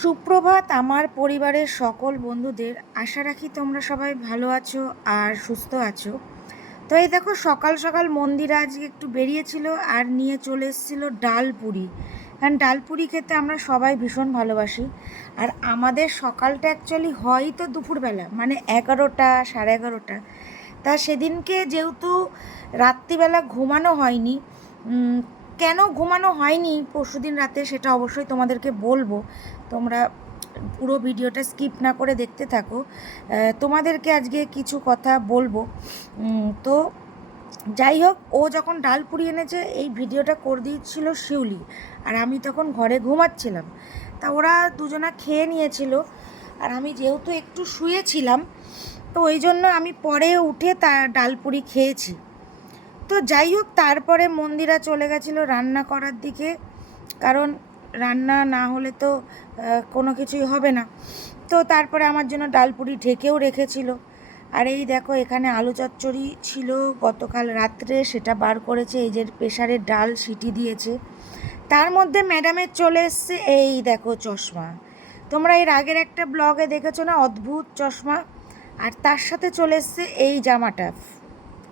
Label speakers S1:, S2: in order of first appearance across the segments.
S1: সুপ্রভাত, আমার পরিবারের সকল বন্ধুদের। আশা রাখি তোমরা সবাই ভালো আছো আর সুস্থ আছো। তো এই দেখো, সকাল সকাল মন্দিরে আজকে একটু বেরিয়েছিল আর নিয়ে চলে এসেছিল ডাল পুরি কারণ ডাল পুরি খেতে আমরা সবাই ভীষণ ভালোবাসি। আর আমাদের সকালটা অ্যাকচুয়ালি হয় তো দুপুরবেলা মানে এগারোটা, সাড়ে এগারোটা। তা সেদিনকে যেহেতু রাত্রিবেলা ঘুমানো হয়নি কেন ঘুমানো হয়নি পরশুদিন রাতে সেটা অবশ্যই তোমাদেরকে বলব। তোমরা পুরো ভিডিওটা স্কিপ না করে দেখতে থাকো। তোমাদেরকে আজকে কিছু কথা বলব। তো যাই হোক, ও যখন ডাল পুরি এনেছে, এই ভিডিওটা করে দিয়েছিল শিউলি। আর আমি তখন ঘরে ঘুমাচ্ছিলাম। তা ওরা দুজনা খেয়ে নিয়েছিল। আর আমি যেহেতু একটু শুয়েছিলাম, তো ওই জন্য আমি পরে উঠে তার ডালপুরি খেয়েছি। তো যাই হোক, তারপরে মন্দিরা চলে গেছিল রান্না করার দিকে। কারণ রান্না না হলে তো কোনো কিছুই হবে না। তো তারপরে আমার জন্য ডালপুরি ঢেকেও রেখেছিল। আর এই দেখো, এখানে আলু চচ্চড়ি ছিল। গতকাল রাত্রে সেটা বার করেছে। এই যে প্রেশারের ডাল সিটি দিয়েছে। তার মধ্যে ম্যাডামের চলে এসছে এই দেখো চশমা। তোমরা এর আগের একটা ব্লগে দেখেছ না? অদ্ভুত চশমা। আর তার সাথে চলে এসছে এই জামাটা।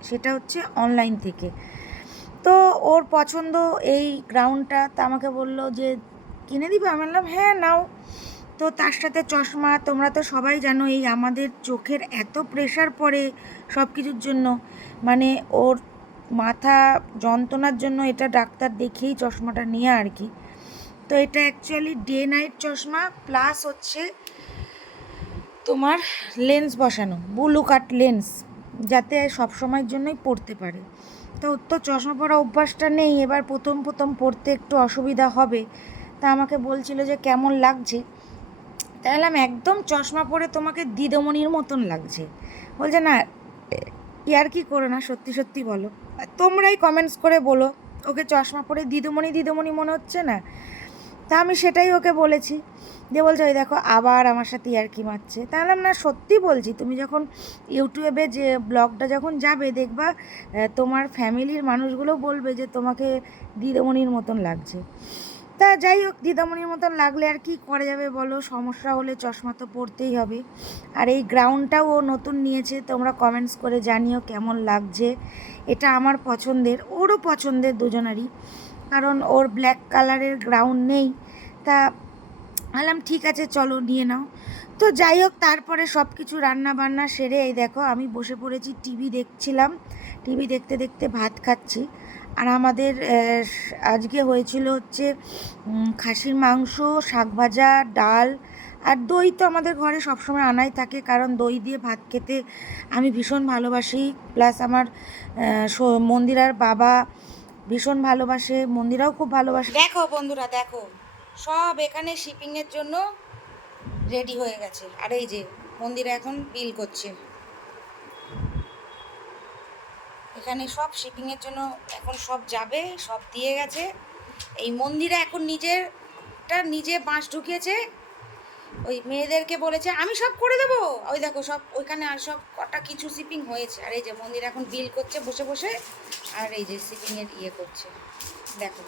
S1: সেটা হচ্ছে অনলাইন থেকে। তো ওর পছন্দ এই গ্রাউন্ডটা তা আমাকে বলল যে, কিনে দিবে? আমি বললাম হ্যাঁ নাও। তো তার সাথে চশমা, তোমরা তো সবাই জানো এই আমাদের চোখের এত প্রেশার পড়ে সব কিছুর জন্য। মানে ওর মাথা যন্ত্রণার জন্য এটা ডাক্তার দেখেই চশমাটা নিয়ে আর কি। তো এটা অ্যাকচুয়ালি ডে নাইট চশমা প্লাস হচ্ছে তোমার লেন্স বসানো ব্লু কাট লেন্স যাতে সব সময়ের জন্যই পড়তে পারে। তো ওর তো চশমা পরা অভ্যাসটা নেই, এবার প্রথম প্রথম পড়তে একটু অসুবিধা হবে। তা আমাকে বলছিল যে, কেমন লাগছে? তাহলে একদম চশমা পরে তোমাকে দিদমণির মতন লাগছে। বলছে, না ইয়ার কি করো না, সত্যি সত্যি বলো। তোমরাই কমেন্টস করে বলো, ওকে চশমা পরে দিদমণি দিদমণি মনে হচ্ছে না? তা আমি সেটাই ওকে বলেছি। যে বলছে, ওই দেখো, আবার আমার সাথে ইয়ার্কি মারছে। তাহলে না সত্যি বলছি, তুমি যখন ইউটিউবে যে ব্লগটা যখন যাবে, দেখবা তোমার ফ্যামিলির মানুষগুলো বলবে যে তোমাকে দিদিমণির মতন লাগছে। তা যাই হোক, দিদামণির মতন লাগলে আর কি করা যাবে বলো? সমস্যা হলে চশমা তো পড়তেই হবে। আর এই গ্রাউন্ডটাও ও নতুন নিয়েছে, তোমরা কমেন্টস করে জানিও কেমন লাগছে। এটা আমার পছন্দের, ওরও পছন্দের দুজনারই। কারণ ওর ব্ল্যাক কালারের গ্রাউন্ড নেই। তা বললাম, ঠিক আছে, চলো, নিয়ে নাও। তো যাই হোক, তারপরে সব কিছু রান্না বান্না সেরে, এই দেখো, আমি বসে পড়েছি, টিভি দেখছিলাম। টিভি দেখতে দেখতে ভাত খাচ্ছি। আর আমাদের আজকে হয়েছিল হচ্ছে খাসির মাংস, শাক ভাজা, ডাল। আর দই তো আমাদের ঘরে সবসময় আনাই থাকে, কারণ দই দিয়ে ভাত খেতে আমি ভীষণ ভালোবাসি। প্লাস আমার মন্দিরার বাবা ভীষণ ভালোবাসে, মন্দিরাও খুব ভালোবাসে। দেখো বন্ধুরা, দেখো। সব এখানে শিপিংয়ের জন্য রেডি হয়ে গেছে। আর এই যে, মন্দিরা এখন বিল করছে। এখানে সব শিপিংয়ের জন্য এখন সব যাবে, সব দিয়ে গেছে। এই মন্দিরে এখন নিজেরটা নিজে বাঁশ ঢুকিয়েছে ওই মেয়েদেরকে বলেছে আমি সব করে দেবো। ওই দেখো সব ওইখানে আর সব কটা কিছু শিপিং হয়েছে। আর এই যে মন্দির এখন বিল করছে বসে বসে আর এই যে শিপিংয়ের ইয়ে করছে। দেখো।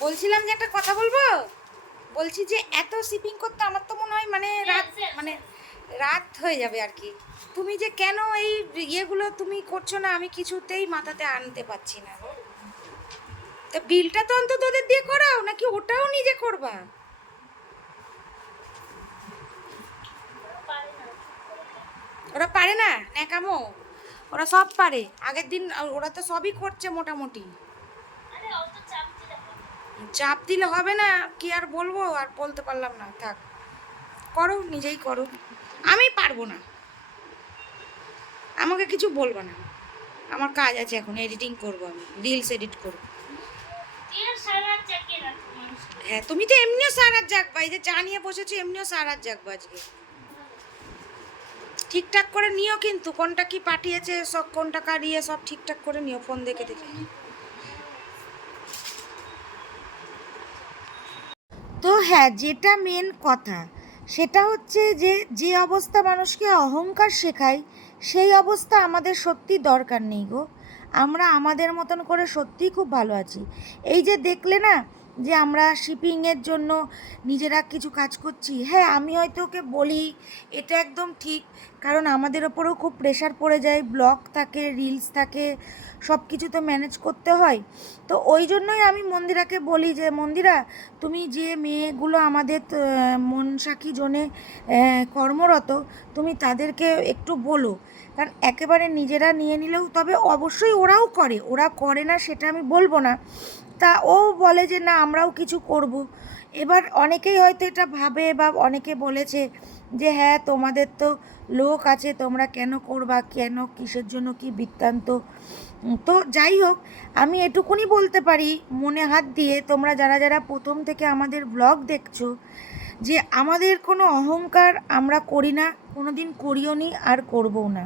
S1: বলছিলাম যে একটা কথা বলব? বলছি যে এত শিপিং করতে আমার তো মনে হয় মানে রাত মানে রাত হয়ে যাবে আর কি। তুমি যে কেন এই ইয়েগুলো তুমি করছ না আমি কিছুতেই মাথাতে আনতে পারছি না। তো বিলটা তো অন্তত ওদের দিয়ে করাও, নাকি ওটাও নিজে করবা? ওরা পারে না, ন্যাকামো। ওরা সব পারে। আগের দিন ওরা তো সবই করছে মোটামুটি। চাপ দিলে হবে না, কি আর বলব, আর বলতে পারলাম না। থাক, করো, নিজেই করো। আমি পারব না। আমাকে কিছু বলব না। আমার কাজ আছে এখন এডিটিং করব আমি রিলস এডিট করব। হ্যাঁ তুমি তো এমনিও সারাত জাগবা, এই যে চা নিয়ে বসেছো, এমনিও সারাত জাগবা আজকে। ঠিকঠাক করে নিও কিন্তু, কোনটা কি পাঠিয়েছে, সব কোনটা কার ইয়ে সব ঠিকঠাক করে নিও, ফোন দেখে দেখে। তো হ্যাঁ যেটা মেন কথা, সেটা হচ্ছে যে যে অবস্থা মানুষকে অহংকার শেখায়, সেই অবস্থা আমাদের সত্যি দরকার নেই গো। আমরা আমাদের মতন করে সত্যিই খুব ভালো আছি। এই যে দেখলে না যে আমরা শিপিংয়ের জন্য নিজেরা কিছু কাজ করছি। হ্যাঁ আমি হয়তো ওকে বলি, এটা একদম ঠিক। কারণ আমাদের ওপরেও খুব প্রেশার পড়ে যায় ব্লগ থাকে রিলস থাকে সব কিছু তো ম্যানেজ করতে হয়। তো ওই জন্যই আমি মন্দিরাকে বলি যে, মন্দিরা, তুমি যে মেয়েগুলো আমাদের মন সাক্ষী জনে কর্মরত, তুমি তাদেরকে একটু বলো। কারণ একেবারে নিজেরা নিয়ে নিলেও তবে অবশ্যই ওরাও করে। ওরা করে না, সেটা আমি বলব না। তা ও বলে যে, না, আমরাও কিছু করব। এবার অনেকেই হয়তো এটা ভাবে বা অনেকে বলেছে যে হ্যাঁ তোমাদের তো লোক আছে, তোমরা কেন করবা, কেন, কিসের জন্য কি বৃত্তান্ত তো যাই হোক, আমি এটুকুনি বলতে পারি, মনে হাত দিয়ে তোমরা যারা যারা প্রথম থেকে আমাদের ব্লগ দেখছ, যে আমাদের কোনো অহংকার আমরা করি না কোনো দিন করিও নি আর করবও না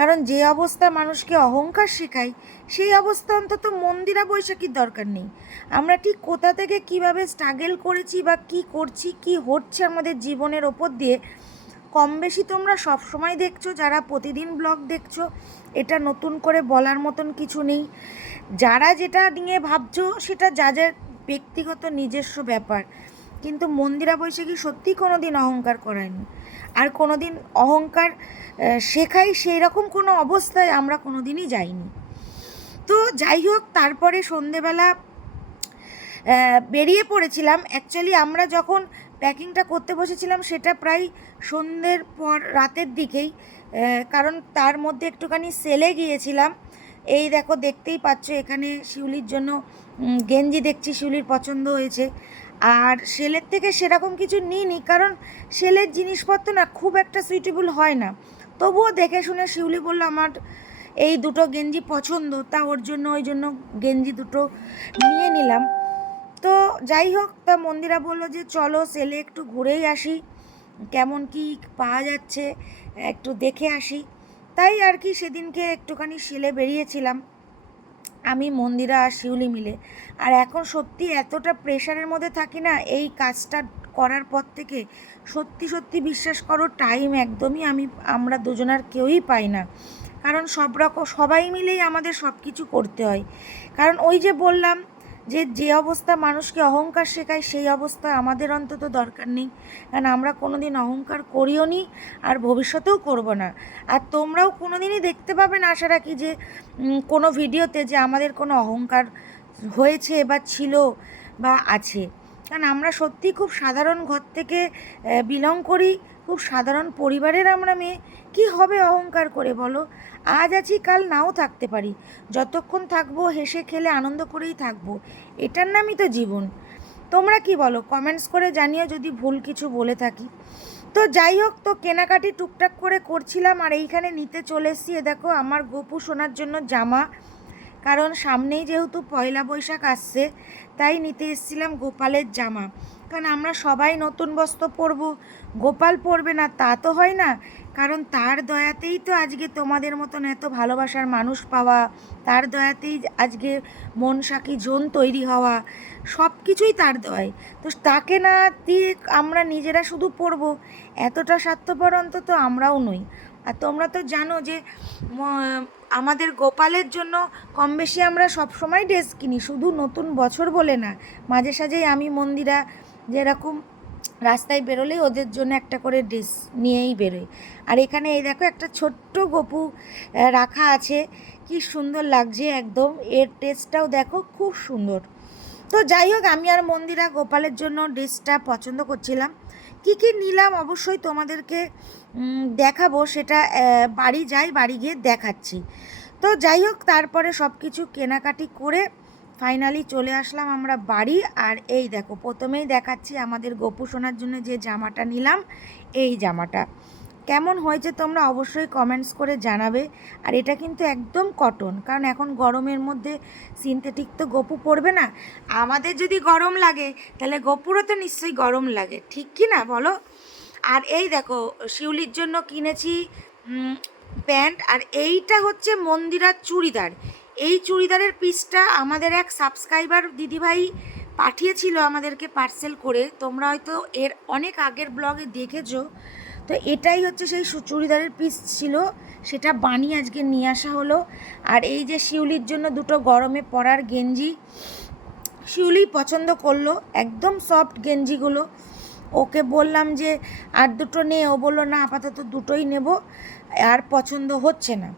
S1: কারণ যে অবস্থা মানুষকে অহংকার শেখায়, সেই অবস্থা অন্তত মন্দিরা বৈশাখীর দরকার নেই। আমরা ঠিক কোথা থেকে কীভাবে স্ট্রাগেল করেছি বা কি করছি, কি হচ্ছে আমাদের জীবনের ওপর দিয়ে কম বেশি তোমরা সবসময় দেখছ, যারা প্রতিদিন ব্লগ দেখছ, এটা নতুন করে বলার মতন কিছু নেই। যারা যেটা নিয়ে ভাবছ, সেটা যাদের ব্যক্তিগত নিজস্ব ব্যাপার। কিন্তু মন্দিরা বৈশাখী সত্যি কোনো দিন অহংকার করায়নি আর কোনো দিন অহংকার শেখাই সেই রকম কোনো অবস্থায় আমরা কোনো দিনই যাইনি। তো যাই হোক, তারপরে সন্ধেবেলা বেরিয়ে পড়েছিলাম। অ্যাকচুয়ালি আমরা যখন প্যাকিংটা করতে বসেছিলাম, সেটা প্রায় সন্ধ্যের পর রাতের দিকেই কারণ তার মধ্যে একটুখানি সেলে গিয়েছিলাম। এই দেখো, দেখতেই পাচ্ছ, এখানে শিউলির জন্য গেঞ্জি দেখছি, শিউলির পছন্দ হয়েছে। আর সেলের থেকে সেরকম কিছু নিইনি, কারণ সেলের জিনিসপত্র না খুব একটা সুইটেবল হয় না। তবুও দেখে শুনে শিউলি বলল, আমার এই দুটো গেঞ্জি পছন্দ, তা ওর জন্য, ওই জন্য গেঞ্জি দুটো নিয়ে নিলাম। তো যাই হোক, তা মন্দিরা বলল যে, চলো সেলে একটু ঘুরেই আসি, কেমন কি পাওয়া যাচ্ছে, একটু দেখে আসি। তাই আর কি সেদিনকে একটুখানি সেলে বেরিয়েছিলাম। আমি মন্দিরা আর শিউলি মিলে। আর এখন সত্যি এতটা প্রেশারের মধ্যে থাকি না, এই কাজটা করার পর থেকে সত্যি সত্যি বিশ্বাস করো টাইম একদমই আমি, আমরা দুজনার কেউই পাই না। কারণ সব রকম, সবাই মিলেই আমাদের সব কিছু করতে হয়। কারণ ওই যে বললাম যে যে অবস্থা মানুষকে অহংকার শেখায়, সেই অবস্থা আমাদের অন্তত দরকার নেই। কারণ আমরা কোনো দিন অহংকার করিও নি আর ভবিষ্যতেও করব না। আর তোমরাও কোনো দিনই দেখতে পাবে না, আশা রাখি, যে কোনো ভিডিওতে যে আমাদের কোনো অহংকার হয়েছে বা ছিল বা আছে। কারণ আমরা সত্যি খুব সাধারণ ঘর থেকে বিলং করি, খুব সাধারণ পরিবারের আমরা মেয়ে। কি হবে অহংকার করে বলো? আজ আছি, কাল নাও থাকতে পারি। যতক্ষণ থাকব, হেসে খেলে আনন্দ করেই থাকব। এটার নামই তো জীবন। তোমরা কি বলো? কমেন্টস করে জানিও যদি ভুল কিছু বলে থাকি। তো যাই হোক, তো কেনাকাটি টুকটাক করে করছিলাম আর এইখানে নিতে চলে এসেছি। এ দেখো, আমার গোপু শোনার জন্য জামা। কারণ সামনেই যেহেতু পয়লা বৈশাখ আসছে, তাই নিতে এসেছিলাম গোপালের জামা। কারণ আমরা সবাই নতুন বস্ত্র পরবো। গোপাল পরবে না, তা তো হয় না। কারণ তার দয়াতেই তো আজকে তোমাদের মতন এত ভালোবাসার মানুষ পাওয়া, তার দয়াতেই আজকে মন সাকি জোন তৈরি হওয়া সব কিছুই তার দয় তো তাকে না দিয়ে আমরা নিজেরা শুধু পড়ব, এতটা স্বার্থপর অন্তত আমরাও নই। আর তোমরা তো জানো যে আমাদের গোপালের জন্য কম বেশি আমরা সব সময় ড্রেস কিনি, শুধু নতুন বছর বলে না, মাঝে সাঝেই আমি মন্দিরা যেরকম রাস্তায় বেরোলেই ওদের জন্য একটা করে ড্রেস নিয়েই বেরোয় আর এখানে এই দেখো একটা ছোট্ট গপু রাখা আছে। কি সুন্দর লাগছে একদম। এর টেস্টটাও দেখো খুব সুন্দর। তো যাই হোক, আমি আর মন্দিরা গোপালের জন্য ড্রেসটা পছন্দ করছিলাম। কী কী নিলাম অবশ্যই তোমাদেরকে দেখাবো। সেটা বাড়ি যাই, বাড়ি গিয়ে দেখাচ্ছি। তো যাই হোক, তারপরে সব কিছু কেনাকাটি করে ফাইনালি চলে আসলাম আমরা বাড়ি। আর এই দেখো, প্রথমেই দেখাচ্ছি আমাদের গোপু সোনার জন্য যে জামাটা নিলাম, এই জামাটা। কেমন হয়েছে তোমরা অবশ্যই কমেন্টস করে জানাবে। আর এটা কিন্তু একদম কটন কারণ এখন গরমের মধ্যে সিনথেটিক তো গপু পড়বে না। আমাদের যদি গরম লাগে, তাহলে গপুরও তো নিশ্চয়ই গরম লাগে, ঠিক কি না বলো? আর এই দেখো, শিউলির জন্য কিনেছি প্যান্ট, আর এইটা হচ্ছে মন্দিরার চুড়িদার। এই চুড়িদারের পিসটা আমাদের এক সাবস্ক্রাইবার দিদিভাই পাঠিয়েছিল আমাদেরকে পার্সেল করে। তোমরা হয়তো এর অনেক আগের ব্লগে দেখেছ। তো এটাই হচ্ছে সেই চুড়িদারের পিস ছিল। সেটা বানিয়ে আজকে নিয়ে আসা হলো। আর এই যে শিউলির জন্য দুটো গরমে পরার গেঞ্জি, শিউলি পছন্দ করল, একদম সফট গেঞ্জিগুলো। ওকে বললাম যে, আর দুটো নে। ও বলল, না, আপাতত দুটোই নেব। আর পছন্দ হচ্ছে না।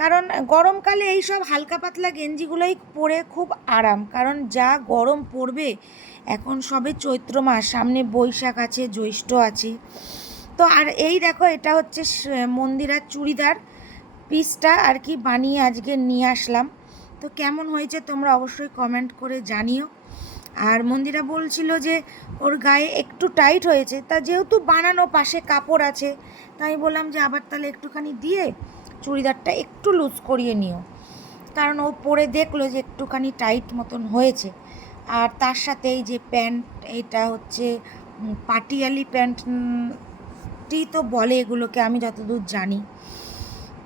S1: কারণ গরমকালে এই সব হালকা পাতলা গেঞ্জিগুলোই পরে খুব আরাম। কারণ যা গরম পড়বে, এখন সবে চৈত্র মাস, সামনে বৈশাখ আছে, জ্যৈষ্ঠ আছে। তো আর এই দেখো, এটা হচ্ছে মন্দিরার চুড়িদার। পিসটা আর কি বানিয়ে আজকে নিয়ে আসলাম। তো কেমন হয়েছে তোমরা অবশ্যই কমেন্ট করে জানিও। আর মন্দিরা বলছিল যে, ওর গায়ে একটু টাইট হয়েছে। তা যেহেতু বানানো পাশে কাপড় আছে, তাই বললাম যে আবার তাহলে একটুখানি দিয়ে চুড়িদারটা একটু লুজ করিয়ে নিও। কারণ ও পরে দেখল যে একটুখানি টাইট মতন হয়েছে। আর তার সাথে এই যে প্যান্ট এটা হচ্ছে পাটিয়ালি প্যান্টটি তো বলে এগুলোকে, আমি যতদূর জানি।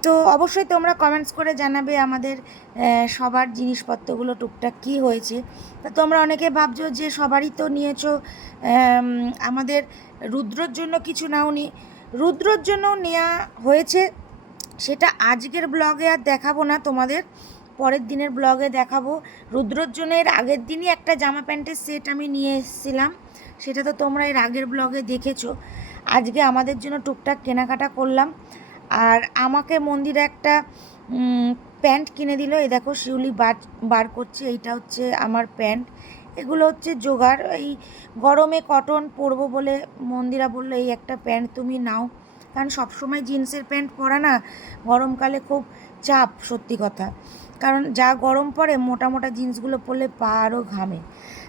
S1: তো অবশ্যই তোমরা কমেন্টস করে জানাবে আমাদের সবার জিনিসপত্রগুলো টুকটাক কী হয়েছে। তা তোমরা অনেকে ভাবছ যে সবারই তো নিয়েছো আমাদের রুদ্রর জন্য কিছু নাওনি। রুদ্রর জন্য নেওয়া হয়েছে সেটা আজকের ব্লগে আর দেখাবো না, তোমাদের পরের দিনের ব্লগে দেখাবো। এর আগের দিনই একটা জামা প্যান্টের সেট আমি নিয়ে এসেছিলাম, সেটা তো তোমরা এর আগের ব্লগে দেখেছ। আজকে আমাদের জন্য টুকটাক কেনাকাটা করলাম, আর আমাকে মন্দিরে একটা প্যান্ট কিনে দিল। এই দেখো, শিউলি বার বার করছে, এইটা হচ্ছে আমার প্যান্ট। এগুলো হচ্ছে জোগাড়, এই গরমে কটন পরবো বলে মন্দিরা বলল, এই একটা প্যান্ট তুমি নাও। কারণ সবসময় জিন্সের প্যান্ট পরা না গরমকালে খুব চাপ, সত্যি কথা। কারণ যা গরম পড়ে, মোটা মোটা জিন্সগুলো পরলে পা আরও ঘামে।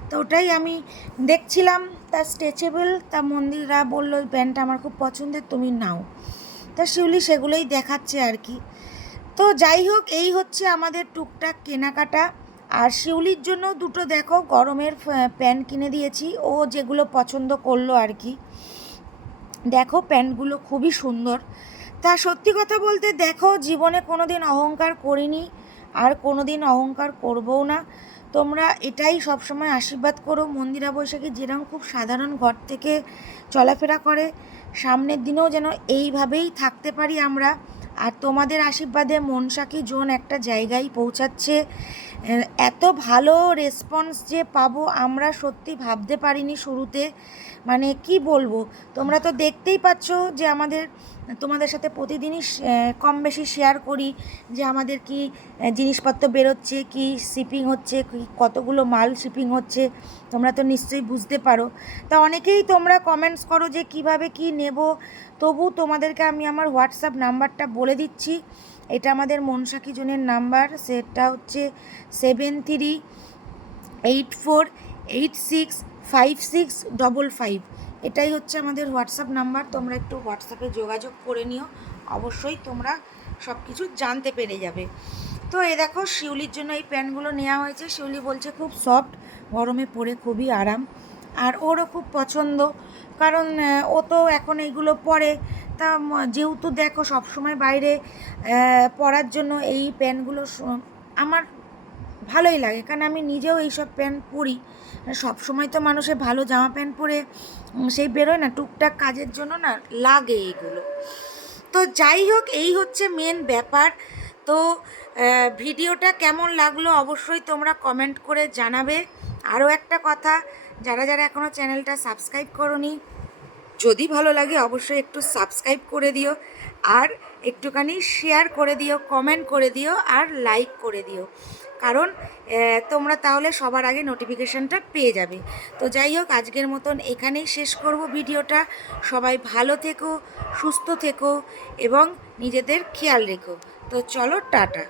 S1: তো ওটাই আমি দেখছিলাম, তা স্ট্রেচেবল, তা মন্দিরা বলল ওই প্যান্টটা আমার খুব পছন্দের, তুমি নাও। তা শিউলি সেগুলোই দেখাচ্ছে আর কি। তো যাই হোক, এই হচ্ছে আমাদের টুকটাক কেনাকাটা। আর শিউলির জন্য দুটো দেখো, গরমের প্যান্ট কিনে দিয়েছি। ও যেগুলো পছন্দ করল আর কি। দেখো প্যান্টগুলো খুবই সুন্দর। তা সত্যি কথা বলতে দেখো, জীবনে কোনো দিন অহংকার করিনি, আর কোনো দিন অহংকার করবও না। তোমরা এটাই সবসময় আশীর্বাদ করো। মন্দিরা বৈশাখী যেরকম খুব সাধারণ ঘর থেকে চলাফেরা করে, সামনের দিনেও যেন এইভাবেই থাকতে পারি আমরা। আর তোমাদের আশীর্বাদে মনসাকি জোন একটা জায়গায় পৌঁছাচ্ছে। এত ভালো রেসপন্স যে পাবো আমরা সত্যি ভাবতে পারিনি শুরুতে। মানে কি বলব? তোমরা তো দেখতেই পাচ্ছ যে আমাদের, তোমাদের সাথে প্রতিদিনই কম বেশি শেয়ার করি যে আমাদের কি জিনিসপত্র বেরোচ্ছে, কি শিপিং হচ্ছে কতগুলো মাল শিপিং হচ্ছে, তোমরা তো নিশ্চয়ই বুঝতে পারো। তা অনেকেই তোমরা কমেন্টস করো যে কীভাবে কি নেব? তবু তোমাদেরকে আমি আমার হোয়াটসঅ্যাপ নাম্বারটা বলে দিচ্ছি। এটা আমাদের মনসাকি জনের নাম্বার, সেটা হচ্ছে seven three eight four eight six five six double five. এটাই হচ্ছে আমাদের হোয়াটসঅ্যাপ নাম্বার, তোমরা একটু হোয়াটসঅ্যাপে যোগাযোগ করে নিও, অবশ্যই তোমরা সব কিছু জানতে পেরে যাবে। তো এ দেখো, শিউলির জন্য এই প্যান্টগুলো নেওয়া হয়েছে। শিউলি বলছে খুব সফট, গরমে পরে খুবই আরাম। আর ওরও খুব পছন্দ, কারণ ও তো এখন এইগুলো পরে তা যেহেতু দেখো সবসময় বাইরে পরার জন্য এই প্যান্টগুলো আমার ভালোই লাগে। কারণ আমি নিজেও এইসব প্যান্ট পরি। সব সময় তো মানুষের ভালো জামা প্যান্ট পরে সেই বেরোয় না, টুকটাক কাজের জন্য না লাগে এইগুলো। তো যাই হোক, এই হচ্ছে মেন ব্যাপার। তো ভিডিওটা কেমন লাগল অবশ্যই তোমরা কমেন্ট করে জানাবে। আরও একটা কথা, যারা যারা এখনও চ্যানেলটা সাবস্ক্রাইব করনি যদি ভালো লাগে অবশ্যই একটু সাবস্ক্রাইব করে দিও, আর একটুখানি শেয়ার করে দিও কমেন্ট করে দিও, আর লাইক করে দিও। কারণ তোমরা তাহলে সবার আগে নোটিফিকেশানটা পেয়ে যাবে। তো যাই হোক, আজকের মতন এখানেই শেষ করব ভিডিওটা। সবাই ভালো থেকো, সুস্থ থেকো, এবং নিজেদের খেয়াল রেখো। তো চলো, টাটা।